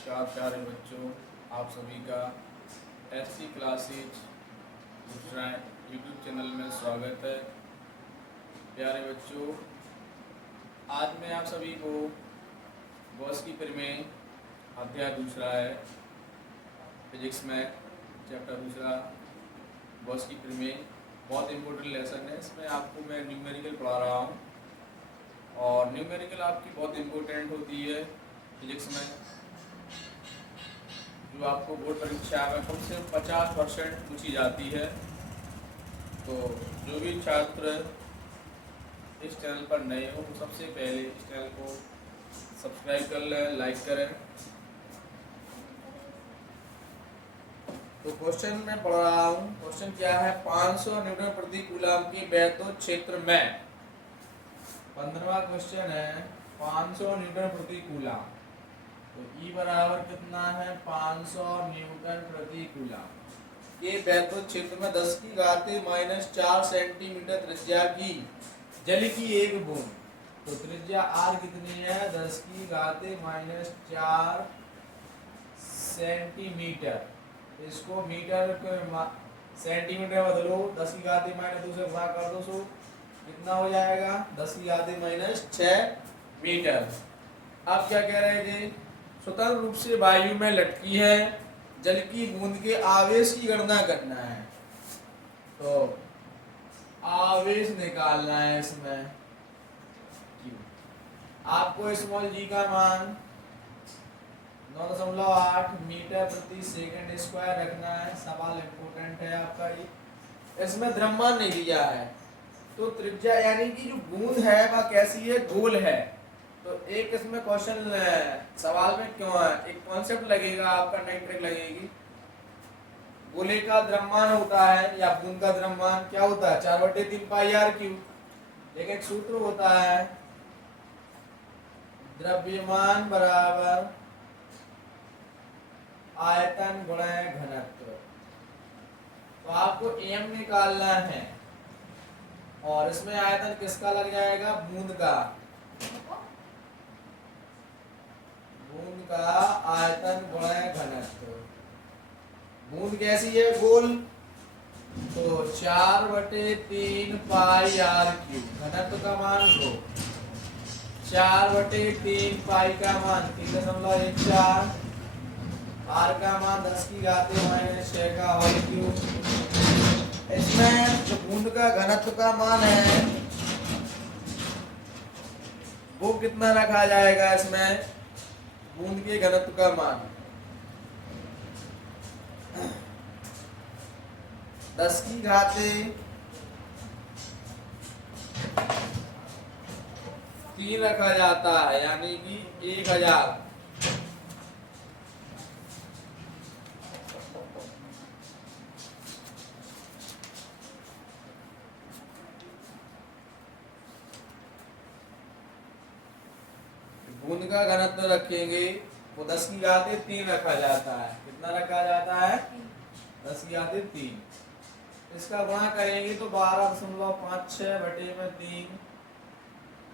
नमस्कार प्यारे बच्चों, आप सभी का एससी क्लासेज दूसरा यूट्यूब चैनल में स्वागत है। प्यारे बच्चों, आज मैं आप सभी को गॉस की प्रमेय अध्याय दूसरा है, फिजिक्स में चैप्टर दूसरा गॉस की प्रमेय बहुत इम्पोर्टेंट लेसन है। इसमें आपको मैं न्यूमेरिकल पढ़ा रहा हूँ और न्यूमेरिकल आपकी बहुत इम्पोर्टेंट होती है फिजिक्स में, जो आपको बोर्ड परीक्षा में कम से 50% पूछी जाती है। तो जो भी छात्र इस चैनल पर नए हो, तो सबसे पहले इस चैनल को सब्सक्राइब कर लें, लाइक करें। तो क्वेश्चन मैं पढ़ रहा हूँ। क्वेश्चन क्या है? 500 न्यूटन प्रति कूलम की वैद्युत क्षेत्र में, 15वां क्वेश्चन है, 500 न्यूटन प्रति कूलम। तो E बराबर कितना है? 500 न्यूटन प्रति कूलम। ये वैद्युत क्षेत्र में 10 की घाते -4 सेंटीमीटर त्रिज्या की जल की एक बूंद। तो त्रिज्या R कितनी है? 10 की घाते -4 सेंटीमीटर। इसको मीटर सेंटीमीटर बदलो, 10 की घाते -2 से गुणा कर दो, सो कितना हो जाएगा? 10 की घाते -6 मीटर। आप क्या कह रहे थे? स्वतंत्र रूप से वायु में लटकी है जल की बूंद के आवेश की गणना करना है। तो आवेश निकालना है इसमें। आपको स्मॉल जी का मान 9.8 मीटर प्रति सेकंड स्क्वायर रखना है। सवाल इम्पोर्टेंट है आपका ये। इसमें द्रव्यमान नहीं दिया है, तो त्रिज्या यानी कि जो बूंद है वह कैसी है? गोल है। तो एक इसमें क्वेश्चन सवाल में क्यों है, एक कॉन्सेप्ट लगेगा आपका, नई ट्रिक लगेगी। गोले का द्रव्यमान होता है या बूंद का द्रव्यमान क्या होता है? 4/3 पाई आर क्यूब। लेकिन एक सूत्र होता है, द्रव्यमान बराबर आयतन गुणा घनत्व। तो आपको एम निकालना है और इसमें आयतन किसका लग जाएगा? बूंद का। बूंद का आयतन गुणा घनत्व। बूंद कैसी है? गोल। तो 4/3 पाई आर क्यूब। घनत्व का मान 2। 4/3 पाई का मान 3.14। आर का मान 10 की घाते -6 का होल क्यूब। इसमें जो बूंद का घनत्व का मान है वो कितना रखा जाएगा? इसमें बूंद के घनत्व का मान 10 की घाते 3 रखा जाता है, यानी कि 1000। बूंद का घनत्व रखेंगे वो 10 की घाते 3 रखा जाता है। कितना रखा जाता है? 10 की घाते 3। इसका गुणा करेंगे तो 12.56/3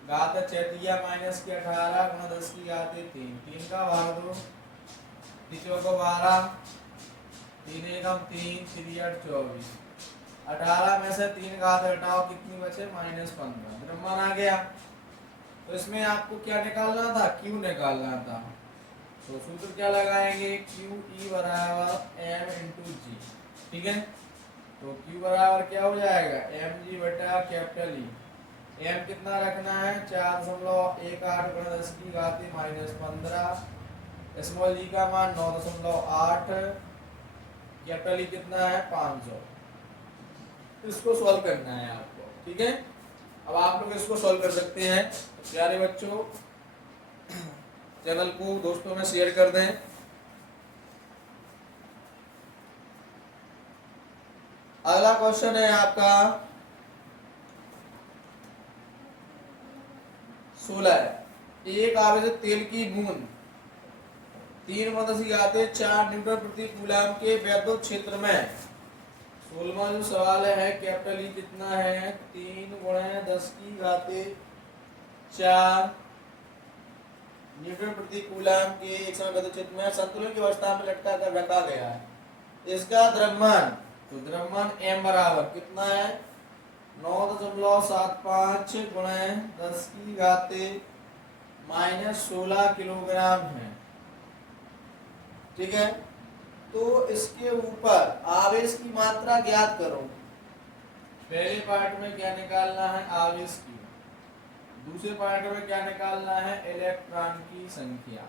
घात 6 माइनस के 18 गुणा 10 की घाते 3। 3 का भाग दो, 3 को 12, 3 एकम 3, 3 8 24। 18 में से 3 घात हटाओ, कितनी बचे? -15। द्रव्यमान आ गया। तो इसमें आपको क्या निकालना था? Q निकालना था। तो सूत्र क्या लगाएंगे? QE बराबर M × G। ठीक है, तो Q बराबर क्या हो जाएगा? mg बटा कैपिटल E। M कितना रखना है? 4.18 गुणा 10 की घाते -15। स्मॉल जी का मान 9.8। कैपिटल E कितना है? 500। इसको सॉल्व करना है आपको। ठीक है, अब आप लोग इसको सॉल्व कर सकते हैं। प्यारे बच्चों, चैनल को दोस्तों में शेयर कर दें। अगला क्वेश्चन है आपका 16। एक आवेशित तेल की बूंद 3/10⁴ न्यूटन प्रति कूलम के वैद्युत क्षेत्र में। 16वां जो सवाल है, कैपिटल E कितना है? 3 × 10⁴ न्यूटन प्रति कूलम के एक समय गतिज क्षेत्र में संतुलन की अवस्था में लटका कर रखा गया है। इसका द्रव्यमान, तो द्रव्यमान m बराबर कितना है 9.75 गुणे 10 की घाते -16 किलोग्राम है। ठीक है, तो इसके ऊपर आवेश की मात्रा ज्ञात करो। पहले पार्ट में क्या निकालना है, आवेश की। दूसरे पार्ट में क्या निकालना है, इलेक्ट्रॉन की संख्या।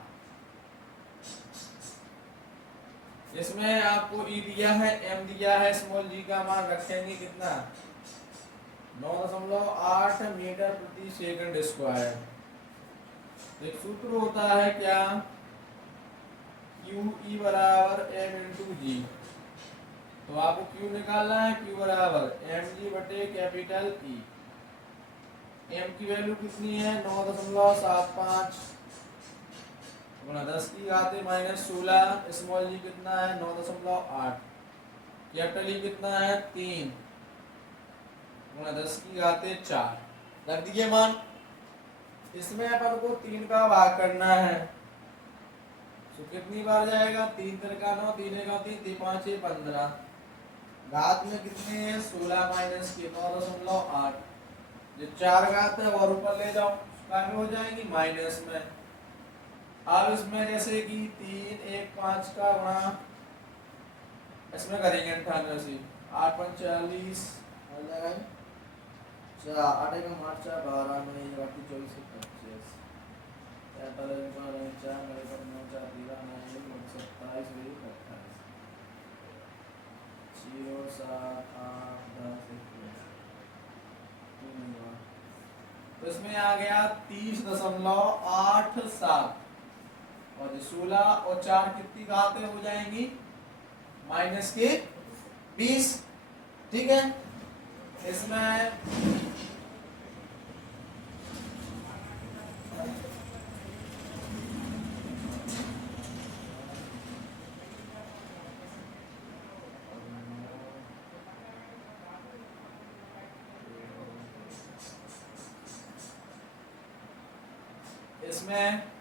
इसमें आपको ई दिया है, एम दिया है, स्मॉल जी का मान रखेंगे कितना 9.8 मीटर प्रति सेकंड स्क्वायर। एक सूत्र होता है क्या, क्यू ई बराबर एम इंटू जी। तो आपको क्यू निकालना है, क्यू बराबर एम जी बटे कैपिटल ई। एम की वैल्यू कितनी है 9.75 गुणा 10 की घाते -16, स्मॉल जी कितना है 9.8, कैपिटल ई कितना है 3 गुणा 10 की घाते 4। रख दीजिए मान। इसमें अपन को 3 का भाग करना है, तो कितनी बार जाएगा 3 का 9, 3 का 3, 3 5 15, घात में कितने हैं 16 माइनस के 9.8। जो 4 घात है और ऊपर ले जाओ, में हो जाएंगी माइनस में। अब इसमें जैसे कि 3 1 5 का गुणा इसमें करेंगे 98 से 8 5 40 हो जाएगा 4 8 1 8 4 12 में 24 से 25 43 4 9 4 13 9 27 0 7 8 10 तो इसमें आ गया 30.87 और 16 और 4 कितनी घातें हो जाएंगी माइनस के 20। ठीक है, इसमें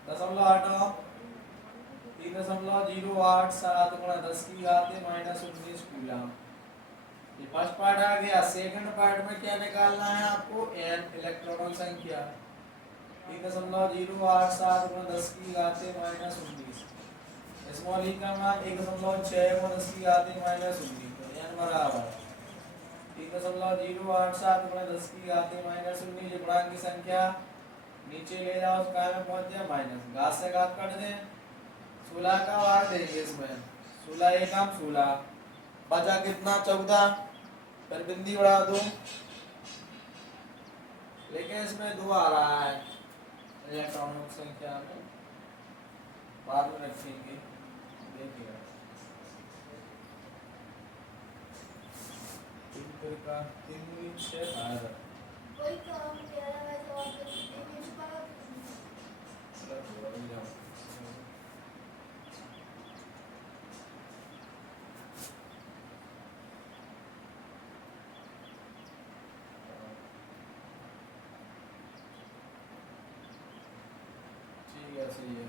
दशमलव हटाओ 3.087 गुणा 10 की घाते -19 कूलम। ये फर्स्ट पार्ट आ गया। सेकंड पार्ट में क्या निकालना है आपको, n इलेक्ट्रॉनों की संख्या। 3.087 गुणा 10 की घाते -19, स्मॉल ई का मान 1.6 गुणा 10 की घाते -19, तो n बराबर 3.087 गुणा 10 की घाते -19। ये गुणांक की संख्या नीचे ले जाओ, काय में पहुंच जाए माइनस, घात से घात काट दें, 16 का भाग देंगे इसमें, 16 एक हम 16, बचा कितना 14, फिर बिंदी बढ़ा दो, लेकिन इसमें 2 आ रहा है इलेक्ट्रॉनों की संख्या में, बाद में रखेंगे, देखिए 3 का 3 6 12 कोई काम किया है तो आप सही है।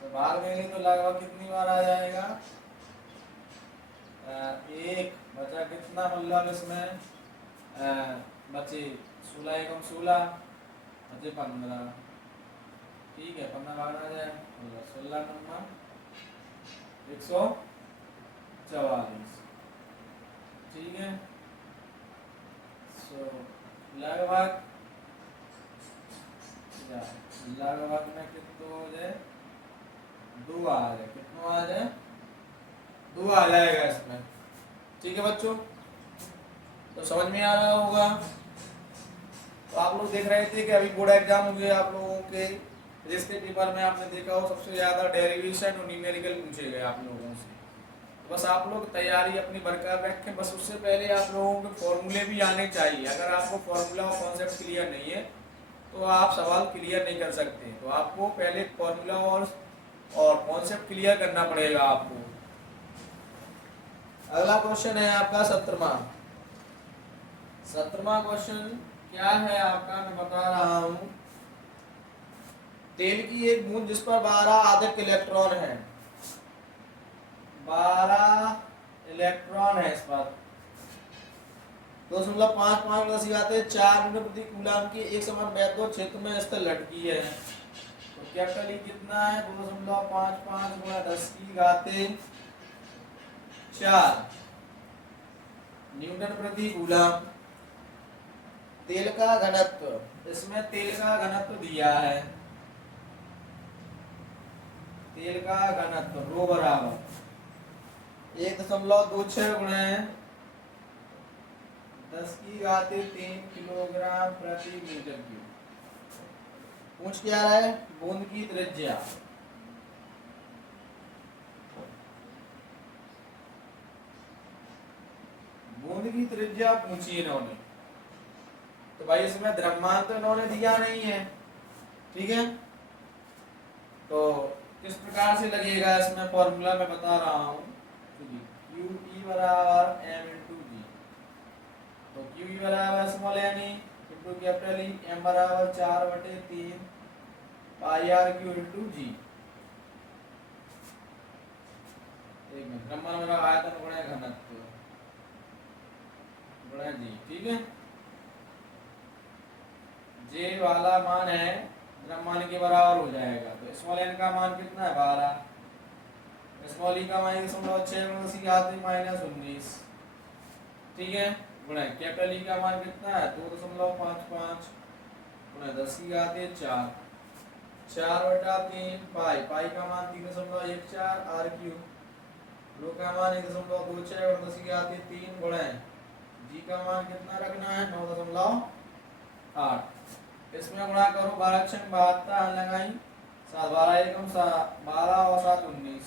तो बाहर में तो लगभग कितनी बार आ जाएगा, एक बचा कितना, मतलब इसमें बचे 16 एकम 16 बचे 15। ठीक है, 15 बार आ जाए 16 नंबर 144। ठीक है, सो लगभग में कितना हो जाए 2 आ जाए, कितना आ जाए 2 आ जाएगा इसमें। ठीक है बच्चों, तो समझ में आ रहा होगा। तो आप लोग देख रहे थे कि अभी बोर्ड एग्जाम हुए आप लोगों के, जिसके पेपर में आपने देखा हो सबसे ज्यादा डेरिवेशन और न्यूमेरिकल पूछे गए आप लोगों से। तो बस आप लोग तैयारी अपनी बरकरार रखें। बस उससे पहले आप लोगों के फॉर्मूले भी आने चाहिए। अगर आपको फॉर्मूला और कॉन्सेप्ट क्लियर नहीं है तो आप सवाल क्लियर नहीं कर सकते। तो आपको पहले फॉर्मूला और कॉन्सेप्ट क्लियर करना पड़ेगा आपको। अगला क्वेश्चन है आपका 17वां क्वेश्चन क्या है आपका, मैं बता रहा हूं। तेल की एक बूंद जिस पर 12 अधिक इलेक्ट्रॉन है, 12 इलेक्ट्रॉन है इस पर, 2.55 10 आते 4 न्यूटन प्रति कूलम की एक समान वैद्युत क्षेत्र में स्थिर लटकी है। तो कैपिटल ई कितना है, 2.55 गुणा 10 की घाते 4 न्यूटन प्रति कूलम। तेल का घनत्व, इसमें तेल का घनत्व दिया है, तेल का घनत्व रो बराबर 1.26 गुणे 10 की घाते 3 किलोग्राम प्रति मीटर क्यूब। पूछ क्या रहा है, बूंद की त्रिज्या, बूंद की त्रिज्या पूछी इन्होंने। तो भाई इसमें द्रव्यमान तो इन्होंने दिया नहीं है, ठीक है। तो किस प्रकार से लगेगा, इसमें फॉर्मूला मैं बता रहा हूँ, क्यू ई बराबर एम इंटू जी। तो क्यू ई बराबर small N E into capital E, M बराबर 4/3 pi R Q into G. एक मिनट, द्रव्यमान मेरा आयतन गुणा घनत्व गुणा जी, ठीक है। जे वाला मान है द्रव्यमान के बराबर हो जाएगा। तो स्मॉल एन का मान कितना है 12, स्मॉल ई का मान 1.6 -19, ठीक है, गुणा कैपिटल ई का मान कितना है 2.55 गुणा 10 की घाते 4, 4/3 पाई, पाई का मान 3.14 आर क्यूब, रो का मान 1.26 गुणा 10 की घाते 3 गुणा जी का मान कितना रखना है 9.8। इसमें गुणा करो 12×72 लगाई 7 12 एकम 12 और 7 19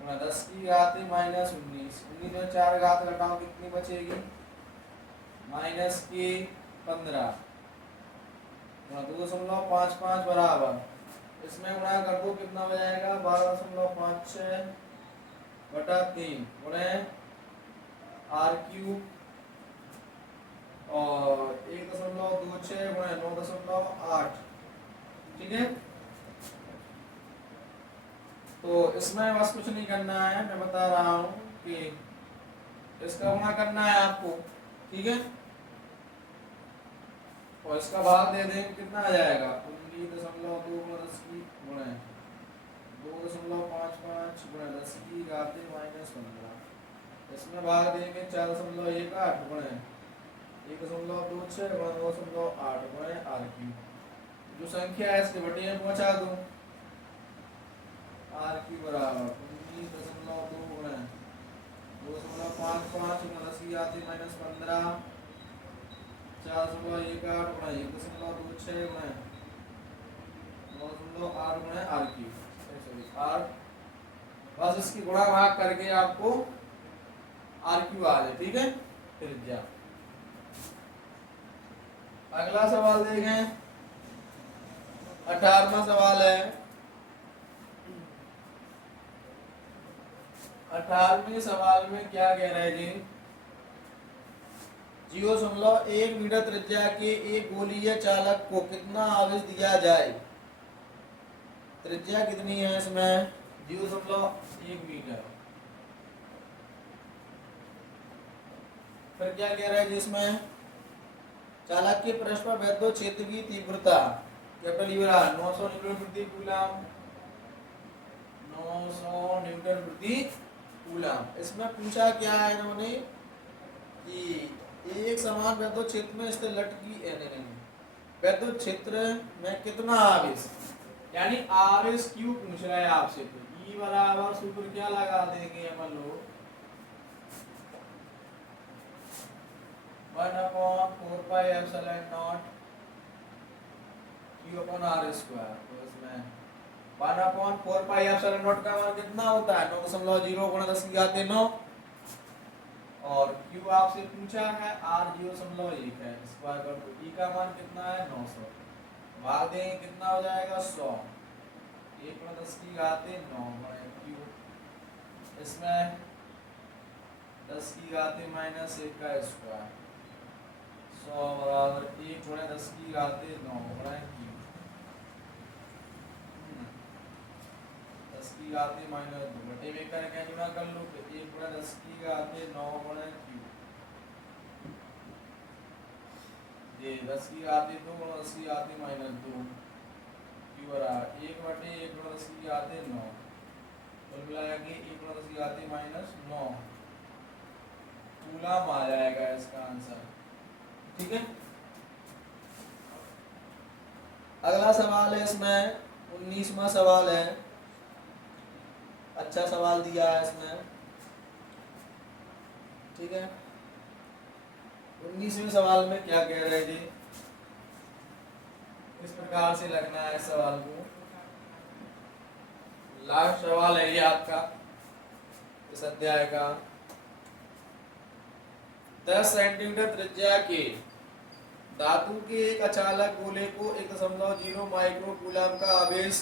गुणा 10 की घाते -19, 19 में 4 घात घटाओ कितनी बचेगी -15 गुणा 2.55 बराबर, इसमें गुणा कर दो कितना हो जाएगा 12.56 बटा 3 गुणे आर क्यूब और 1.26 गुणे 9.8, ठीक है। तो इसमें बस कुछ नहीं करना है, मैं बता रहा हूँ कि इसका गुणा करना है आपको, ठीक है। और इसका भाग दे देंगे कितना आ जाएगा 19.2 गुणा 10 की गुणे 2.55 गुणा 10 की घाते -15, इसमें भाग देंगे 4.18 गुणे 1.26 गुणा 2.8 गुणे आर क्यूब। जो संख्या है इसके बटे में पहुंचा दूं, आर क्यूब बराबर 19.2 गुणे 2.55 गुणा 10 की घाते -15, 4.18 गुणा 1.26 गुणे 9.8 गुणे आर क्यूब, सॉरी आर, बस इसकी गुणा भाग करके आपको आर क्यूब आ जाए, ठीक है। त्रिज्या। अगला सवाल देखें, 18वां सवाल है। 18वें सवाल में क्या कह रहे हैं जी, 0.1 मीटर त्रिज्या के एक गोलीय चालक को कितना आवेश दिया जाए। त्रिज्या कितनी है इसमें 0.1 मीटर। फिर क्या कह रहा है जिसमें चालक के पृष्ठ पर वैद्युत क्षेत्र की तीव्रता कैपिटल ई बराबर 900 न्यूटन प्रति कूलम, 900 न्यूटन प्रति कूलम। इसमें पूछा क्या है इन्होंने कि एक समान वैद्युत क्षेत्र में स्थिर लटकी वैद्युत क्षेत्र में कितना आवेश, यानी आवेश क्यों पूछ रहा है आपसे। तो ई बराबर सूत्र क्या लगा देंगे अपन लोग 1/4πε0 Q/r²। तो इसमें 1/4πε0 का मान कितना होता है 9.0 गुणा 10 की घाते 9, और Q आपसे पूछा है R 0.1 है, स्क्वायर कर दो। E का मान कितना है 900, भाग देंगे कितना हो जाएगा 100, 1 गुणा 10 की घाते 9 गुणा Q, इसमें 10 की घाते -1 का स्क्वायर, 100 बराबर 1 गुणा 10 की घाते 9 गुणा Q। की घात -2 बटे में करके गुणा कर लो, तो 1 गुणा 10 की घात 9 गुणा q, ये 10 की घात 2 गुणा 10 की घात -2 q बराबर 1 बटे 1 गुणा 10 की घात 9, कुल मिलाया कि 1 गुणा 10 की घात -9 कूलम आ जाएगा इसका आंसर। ठीक है, अगला सवाल है इसमें 19वां सवाल है, अच्छा सवाल दिया है इसमें। ठीक है, 19वें सवाल में क्या कह रहे थे, इस प्रकार से लगना है सवाल को। लास्ट सवाल है ये आपका इस अध्याय का। 10 सेंटीमीटर त्रिज्या के धातु के एक अचालक गोले को 1.0 माइक्रो कूलम का आवेश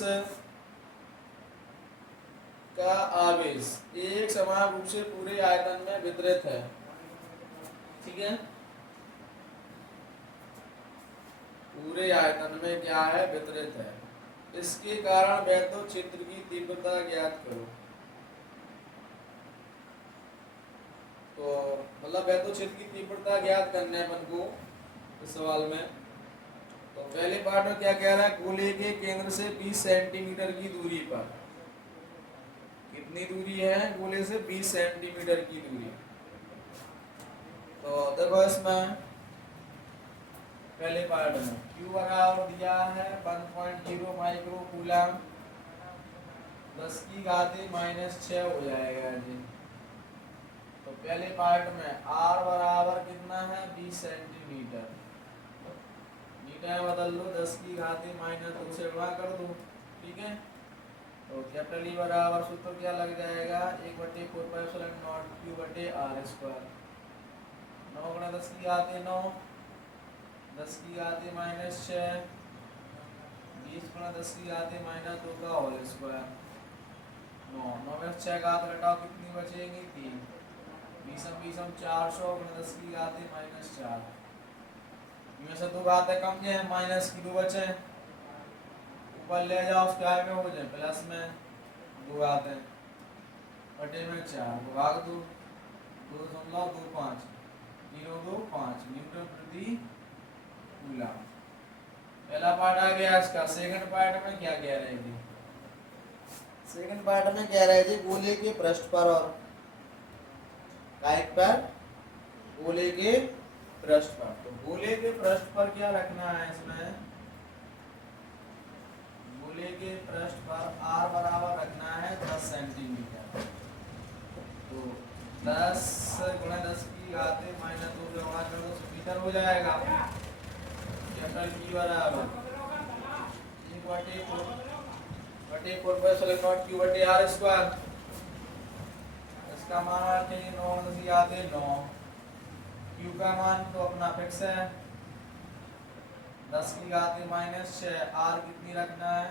एक समान रूप से पूरे आयतन में वितरित है। ठीक है, पूरे आयतन में क्या है, वितरित है। इसके कारण वैद्युत क्षेत्र की तीव्रता ज्ञात करो। तो मतलब वैद्युत क्षेत्र की तीव्रता ज्ञात करने अपन को इस सवाल में। तो पहले पार्ट में क्या कह रहा है, गोले के केंद्र से 20 सेंटीमीटर की दूरी पर, कितनी दूरी है गोले से, 20 सेंटीमीटर की दूरी। तो देखो इसमें पहले पार्ट में Q बराबर दिया है 1.0 माइक्रो कूलम, 10 की घात -6 हो जाएगा जी। तो पहले पार्ट में R बराबर कितना है, 20 सेंटीमीटर, मीटर में बदल दो, 10 की घात -2 से गुणा कर दो। ठीक है, तो कैपिटल E बराबर सूत्र क्या लग जाएगा, 1/4πε0 Q बटे R²। 9 गुणा 10 की घात 9, 10 की घात -6, 20 गुणा 10 की घात -2 का होल स्क्वायर। 9 में 6 घात घटाओ, कितनी बचेगी, 3। 20 400 गुणा 10 की घात -4, इनमें से 2 घातें कम है, माइनस की 2 बचे, ऊपर ले जाओ स्क्वायर में हो जाए, प्लस में 2 घातें बटे में 4 को भाग दो, 2.25, 0 2 5 न्यूटन प्रति कूलम। पहला पार्ट आ गया इसका। सेकंड पार्ट में क्या कह रहे थे, सेकंड पार्ट में कह रहे थे गोले के पृष्ठ पर और काइक पर, गोले के पृष्ठ पर। तो गोले के पृष्ठ पर क्या रखना है इसमें, गोले के पृष्ठ पर R बराबर रखना है 10 सेंटीमीटर। तो 10 गुणा 10 की घात -2 से गुणा कर दो, मीटर हो जाएगा। कैपिटल E बराबर 1/4πε0 Q बटे R²। इसका मान रखेंगे 9 10 की घात 9, Q का मान तो अपना फिक्स है 10 की घात -6, R कितनी रखना है,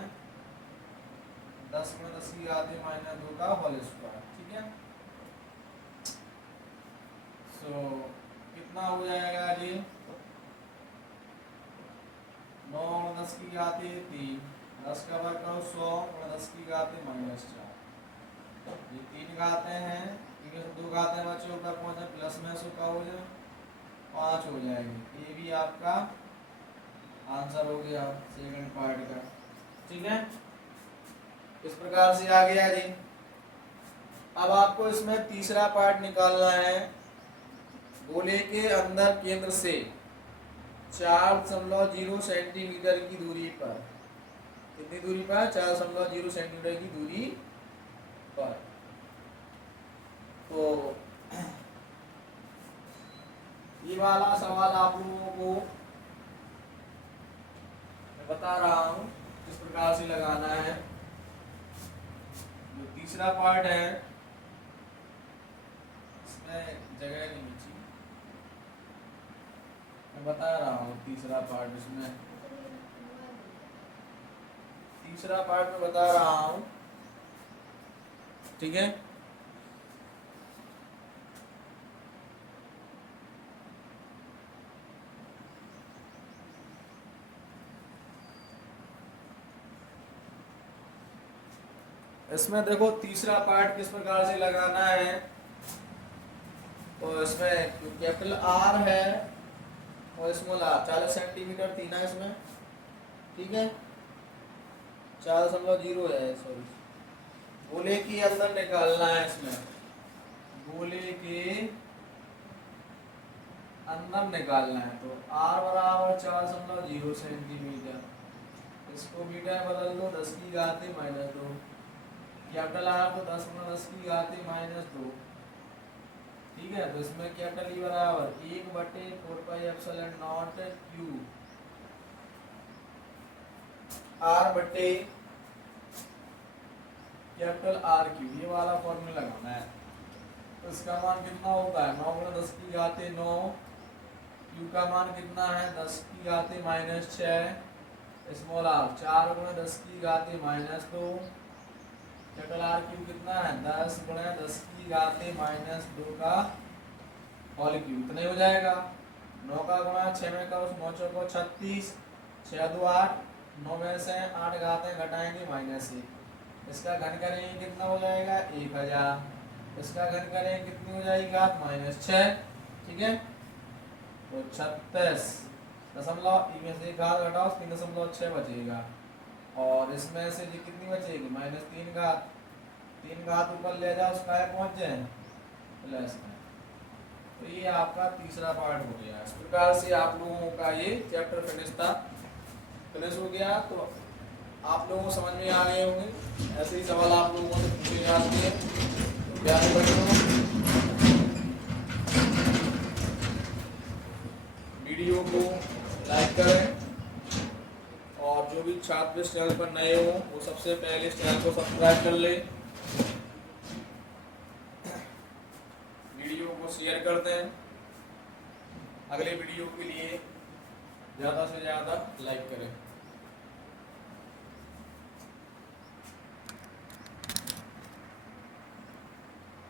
10 में 10 की घात -2 का होल स्क्वायर। ठीक है, सो कितना हो जाएगा जी, 9 में 10 की घात 3, 10 का वर्ग करो 100 में 10 की घात -4, ये 3 घातें हैं, इनमें से 2 घातें बचे, ऊपर पहुंचे, प्लस में से का हो जाए 5 हो जाएगी। ये भी आपका आंसर हो गया सेकंड पार्ट का। ठीक है, इस प्रकार से आ गया जी। अब आपको इसमें तीसरा पार्ट निकालना है। गोले के अंदर केंद्र से 4.0 सेंटीमीटर की दूरी पर, कितनी दूरी पर, 4.0 सेंटीमीटर की दूरी पर। तो ये वाला सवाल आप लोगों को मैं बता रहा हूं किस प्रकार से लगाना है। जो तीसरा पार्ट है इसमें जगह नहीं बची, मैं बता रहा हूँ तीसरा पार्ट, इसमें तीसरा पार्ट में बता रहा हूँ। ठीक है, इसमें देखो तीसरा पार्ट किस प्रकार से लगाना है। तो इसमें कैपिटल आर है और स्मॉल आर 40 सेंटीमीटर थी ना इसमें, ठीक है, 4.0 है, सॉरी, गोले के अंदर निकालना है इसमें, गोले के अंदर निकालना है। तो r बराबर 4.0 सेंटीमीटर, इसको मीटर में बदल दो 10 की घात -2, कैपिटल आर तो 10 × 10 की घात -2, ठीक है। तो इसमें कैपिटल ई बराबर 1/4πε0 क्यू आर बटे कैपिटल आर क्यू, ये वाला फॉर्मूला लगाना है। तो इसका मान कितना होता है 9 × 10 की घात 9, क्यू का मान कितना है 10 की घात -6, स्मॉल आर 4 × 10 की घात -2, कैपिटल आर क्यू कितना है 10 × 10 की घात -2 का होल क्यू, इतना ही हो जाएगा। 9 का गुणा 6 में करो, 9 चौको 36, 6 2 8, 9 में से 8 घातें घटाएंगे -1, इसका घन करेंगे कितना हो जाएगा 1000, इसका घन करेंगे कितनी हो जाएगी घात -6, ठीक है। तो 36 दशमलव में से एक घात घटाओ 3.6 बचेगा, और इसमें से जी कितनी बचेगी -3 घात, 3 घात ऊपर ले जाओ उसका पहुंच जाए प्लस में। तो ये आपका तीसरा पार्ट हो गया। इस प्रकार से आप लोगों का ये चैप्टर फिनिश हो गया। तो आप लोगों को समझ में आ गए होंगे, ऐसे ही सवाल आप लोगों से पूछे जाते हैं। तो प्यारे बच्चों, वीडियो को लाइक करें, और जो भी छात्र इस चैनल पर नए हो वो सबसे पहले इस चैनल को सब्सक्राइब कर ले, वीडियो को शेयर कर दें, अगले वीडियो के लिए ज़्यादा से ज़्यादा लाइक करें।